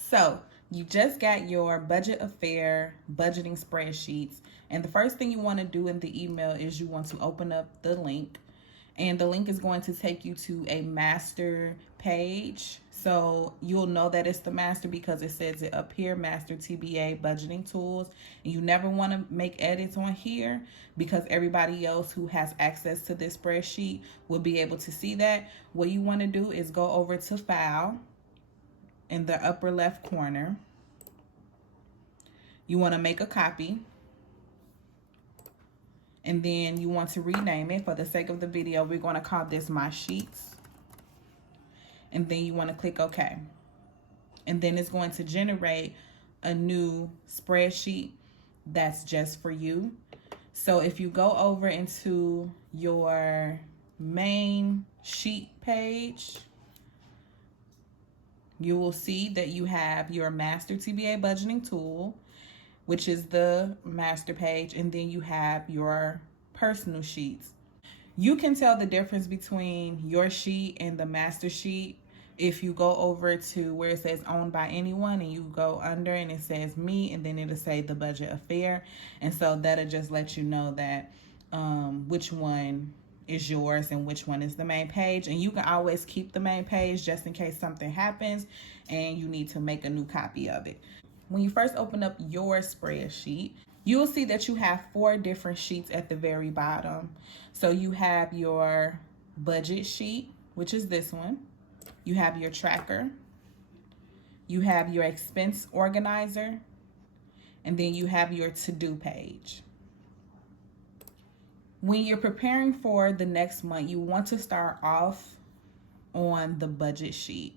So you just got your budget affair budgeting spreadsheets. And the first thing you want to do in the email is you want to open up the link. And the link is going to take you to a master page. So you'll know that it's the master because it says it up here, Master TBA Budgeting Tools. And you never want to make edits on here because everybody else who has access to this spreadsheet will be able to see that. What you want to do is go over to File in the upper left corner. You want to make a copy. And then you want to rename it. For the sake of the video, we're going to call this My Sheets. And then you want to click OK. And then it's going to generate a new spreadsheet that's just for you. So if you go over into your main sheet page, you will see that you have your Master TBA Budgeting Tool, which is the master page, and then you have your personal sheets. You can tell the difference between your sheet and the master sheet if you go over to where it says owned by anyone and you go under and it says me, and then it'll say the budget affair. And so that'll just let you know that which one is yours and which one is the main page. And you can always keep the main page just in case something happens and you need to make a new copy of it. When you first open up your spreadsheet, you will see that you have 4 different sheets at the very bottom. So you have your budget sheet, which is this one. You have your tracker. You have your expense organizer. And then you have your to-do page. When you're preparing for the next month, you want to start off on the budget sheet.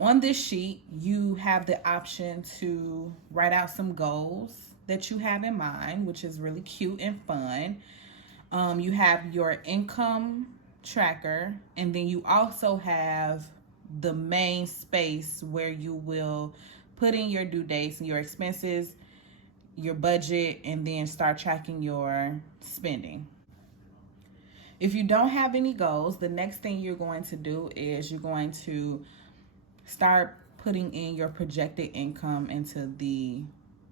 On this sheet, you have the option to write out some goals that you have in mind, which is really cute and fun. You have your income tracker, and then you also have the main space where you will put in your due dates and your expenses, your budget, and then start tracking your spending. If you don't have any goals, the next thing you're going to do is you're going to start putting in your projected income into the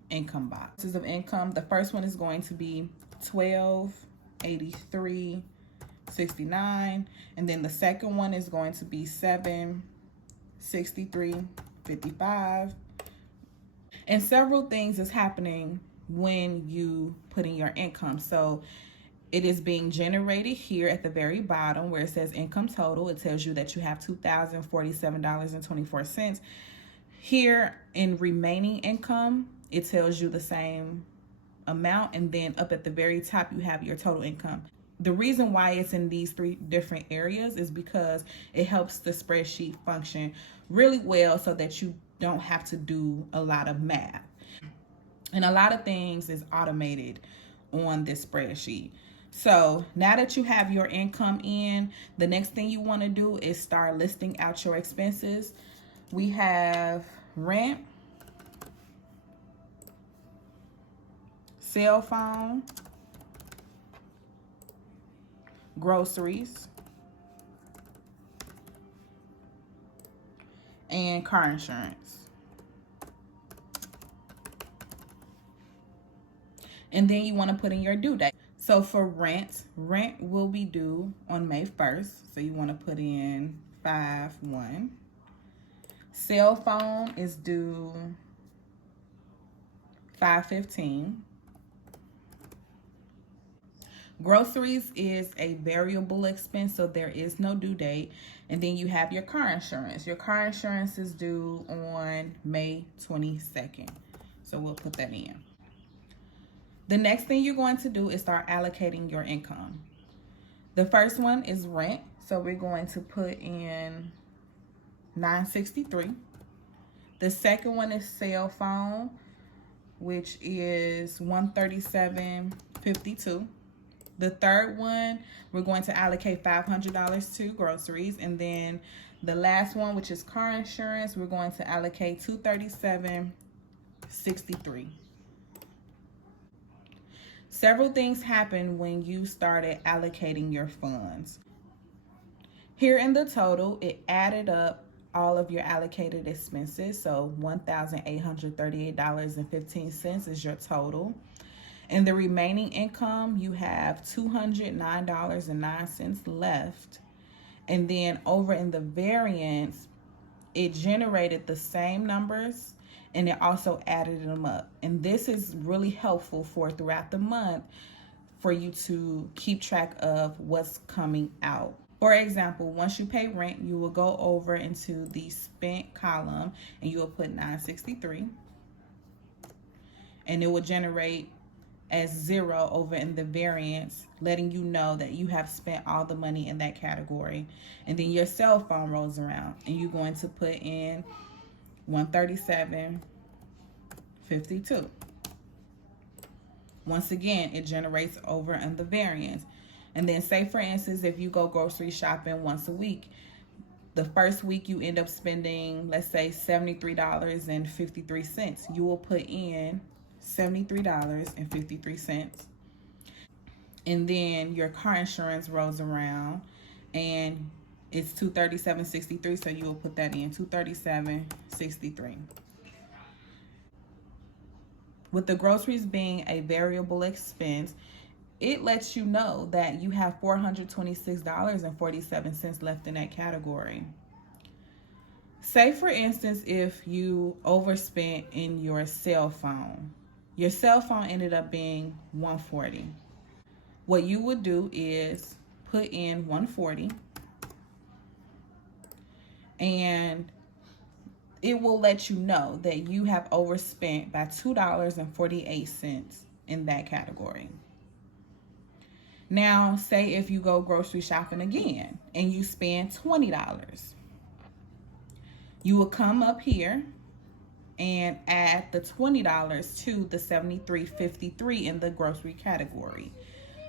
income box. Of income, the first one is going to be $1283.69, and then the second one is going to be $763.55. And several things is happening when you put in your income. So it is being generated here at the very bottom where it says income total. It tells you that you have $2,047.24. Here in remaining income, it tells you the same amount. And then up at the very top, you have your total income. The reason why it's in these 3 different areas is because it helps the spreadsheet function really well so that you don't have to do a lot of math. And a lot of things is automated on this spreadsheet. So now that you have your income in, the next thing you want to do is start listing out your expenses. We have rent, cell phone, groceries, and car insurance. And then you want to put in your due date. So for rent will be due on May 1st. So you want to put in 5/1. Cell phone is due 5/15. Groceries is a variable expense, so there is no due date. And then you have your car insurance. Your car insurance is due on May 22nd. So we'll put that in. The next thing you're going to do is start allocating your income. The first one is rent. So we're going to put in $963. The second one is cell phone, which is $137.52. The third one, we're going to allocate $500 to groceries. And then the last one, which is car insurance, we're going to allocate $237.63. Several things happen when you started allocating your funds. Here in the total, it added up all of your allocated expenses. So $1,838.15 is your total. In the remaining income, you have $209.09 left. And then over in the variance, it generated the same numbers and it also added them up. And this is really helpful for throughout the month for you to keep track of what's coming out. For example, once you pay rent, you will go over into the spent column and you will put 963, and it will generate as 0 over in the variance, letting you know that you have spent all the money in that category. And then your cell phone rolls around and you're going to put in 137.52. Once again, it generates over in the variance. And then say, for instance, if you go grocery shopping once a week, the first week you end up spending, let's say, $73.53. You will put in $73.53. And then your car insurance rolls around and it's $237.63. So you will put that in, $237.63. With the groceries being a variable expense, it lets you know that you have $426.47 left in that category. Say, for instance, if you overspent in your cell phone. Your cell phone ended up being $140. What you would do is put in $140 and it will let you know that you have overspent by $2.48 in that category. Now, say if you go grocery shopping again and you spend $20, you will come up here and add the $20 to the $73.53 in the grocery category.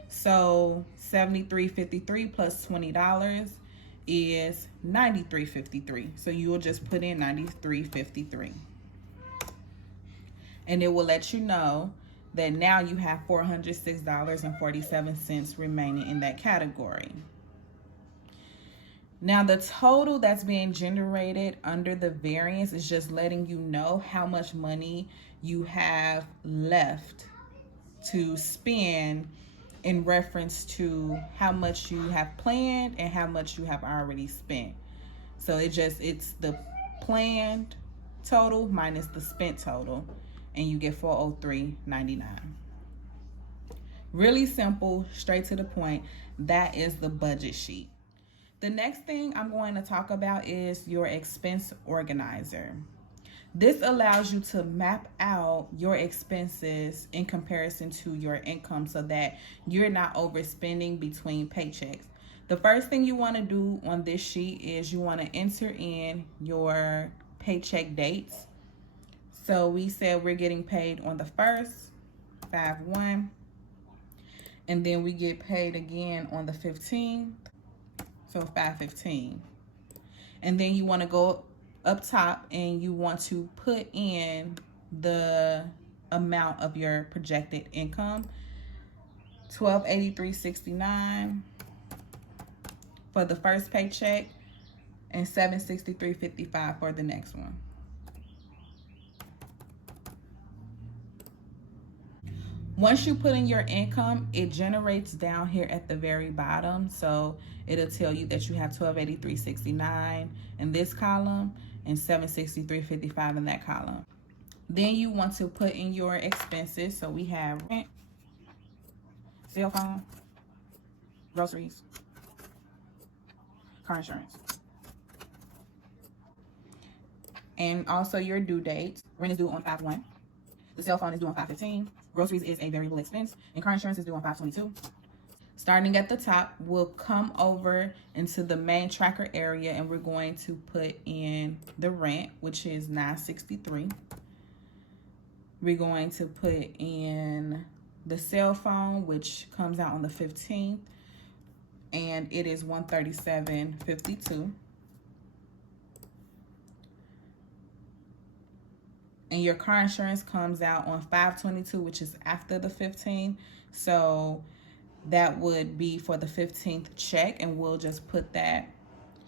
So $73.53 plus $20 is $93.53. So you will just put in $93.53. And it will let you know that now you have $406.47 remaining in that category. Now the total that's being generated under the variance is just letting you know how much money you have left to spend in reference to how much you have planned and how much you have already spent. So it's the planned total minus the spent total, and you get $403.99. Really simple, straight to the point. That is the budget sheet. The next thing I'm going to talk about is your expense organizer. This allows you to map out your expenses in comparison to your income so that you're not overspending between paychecks. The first thing you want to do on this sheet is you want to enter in your paycheck dates. So we said we're getting paid on the 1st, 5/1, and then we get paid again on the 15th, so 5/15. And then you want to go up top and you want to put in the amount of your projected income, $1,283.69 for the first paycheck and $763.55 for the next one. Once you put in your income, it generates down here at the very bottom. So it'll tell you that you have $1,283.69 in this column and $763.55 in that column. Then you want to put in your expenses. So we have rent, cell phone, groceries, car insurance, and also your due dates. Rent is due on 5/1. The cell phone is due on 5/15. Groceries is a variable expense, and car insurance is due on 5/22. Starting at the top, we'll come over into the main tracker area, and we're going to put in the rent, which is $963. We're going to put in the cell phone, which comes out on the 15th, and it is $137.52. And your car insurance comes out on 5/22, which is after the 15th. So that would be for the 15th check, and we'll just put that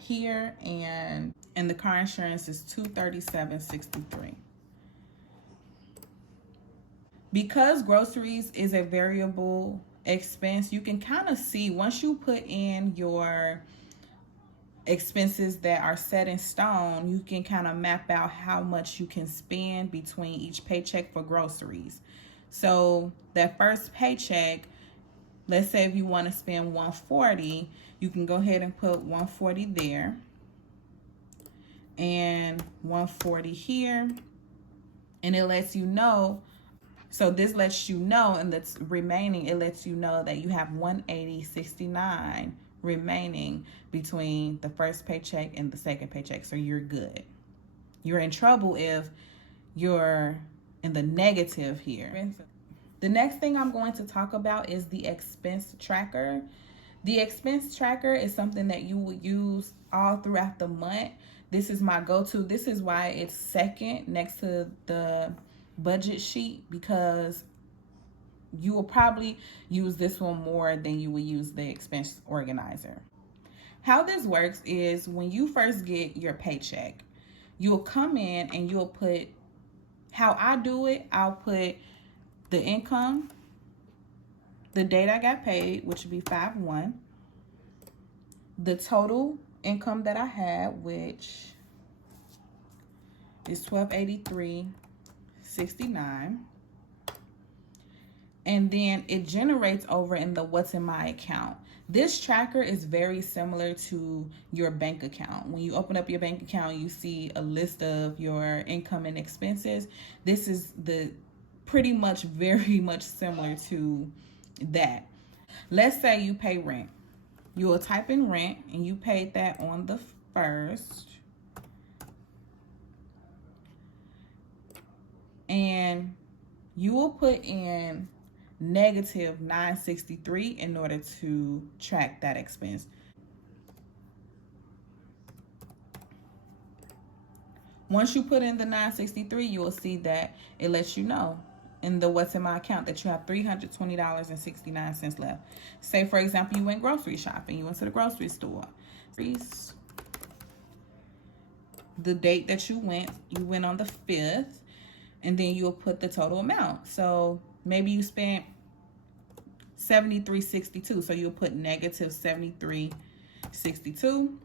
here, and the car insurance is $237.63. Because groceries is a variable expense, you can kind of see once you put in your expenses that are set in stone, you can kind of map out how much you can spend between each paycheck for groceries. So that first paycheck, let's say if you want to spend $140, you can go ahead and put $140 there and $140 here, and it lets you know. So this lets you know, and that's remaining, it lets you know that you have $180.69 remaining between the first paycheck and the second paycheck. So you're good. You're in trouble if you're in the negative here. The next thing I'm going to talk about is the expense tracker. The expense tracker is something that you will use all throughout the month. This is my go-to. This is why it's second next to the budget sheet, because you will probably use this one more than you will use the expense organizer. How this works is when you first get your paycheck, you'll come in and you'll put, how I do it, I'll put the income, the date I got paid, which would be 5/1, the total income that I had, which is $1,283.69, and then it generates over in the what's in my account. This tracker is very similar to your bank account. When you open up your bank account, you see a list of your income and expenses. This is pretty much very much similar to that. Let's say you pay rent. You will type in rent, and you paid that on the 1st. And you will put in negative $963 in order to track that expense. Once you put in the $963, you will see that it lets you know in the what's in my account that you have $320.69 left. Say, for example, you went grocery shopping. You went to the grocery store. The date that you went on the 5th, and then you'll put the total amount. So maybe you spent $73.62, so you'll put negative $73.62,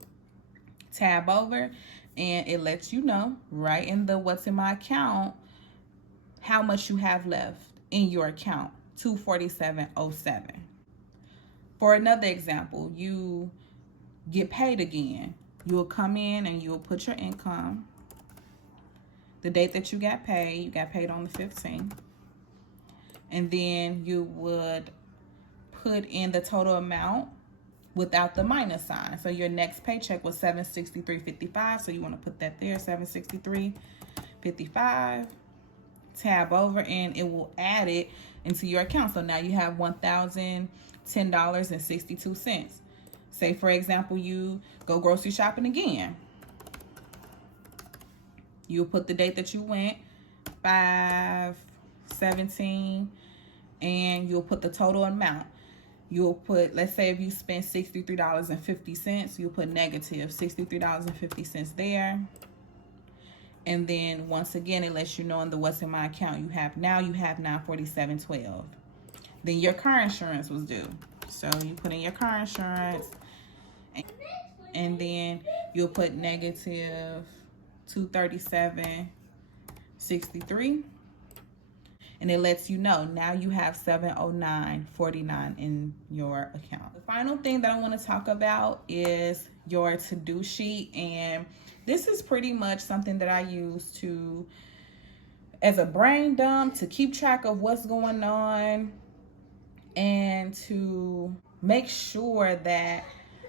tab over, and it lets you know right in the what's in my account how much you have left in your account, $247.07. For another example, you get paid again. You'll come in and you'll put your income, the date that you got paid on the 15th, and then you would put in the total amount without the minus sign. So your next paycheck was $763.55, so you want to put that there, $763.55, tab over, and it will add it into your account. So now you have $1,010.62. Say, for example, you go grocery shopping again. You'll put the date that you went, 5/17, and you'll put the total amount. You'll put, let's say if you spent $63.50, you'll put negative $63.50 there. And then once again, it lets you know in the what's in my account you have $947.12. Then your car insurance was due. So you put in your car insurance, and then you'll put negative $237.63. And it lets you know now you have $709.49 in your account. The final thing that I want to talk about is your to-do sheet, and this is pretty much something that I use as a brain dump, to keep track of what's going on and to make sure that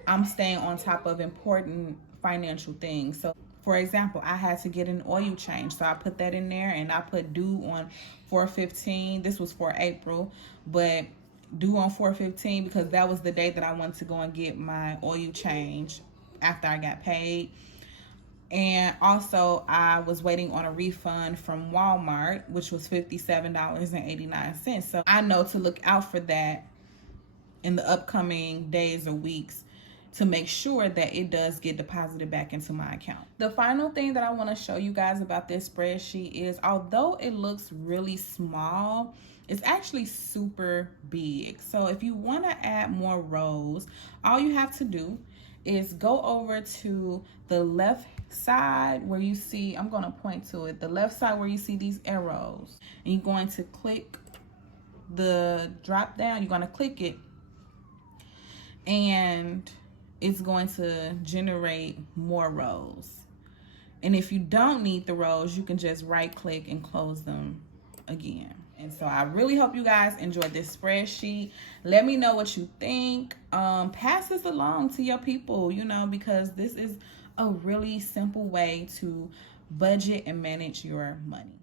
I'm staying on top of important financial things. So for example, I had to get an oil change, so I put that in there, and I put due on 4/15. This was for April, but due on 4/15 because that was the day that I wanted to go and get my oil change after I got paid. And also I was waiting on a refund from Walmart, which was $57.89. So I know to look out for that in the upcoming days or weeks. to make sure that it does get deposited back into my account. The final thing that I want to show you guys about this spreadsheet is, although it looks really small, it's actually super big. So if you want to add more rows, all you have to do is go over to the left side where you see, I'm going to point to it, the left side where you see these arrows, and you're going to click the drop down. You're going to click it, and it's going to generate more rows. And if you don't need the rows, you can just right click and close them again. And so I really hope you guys enjoyed this spreadsheet. Let me know what you think. Pass this along to your people, you know, because this is a really simple way to budget and manage your money.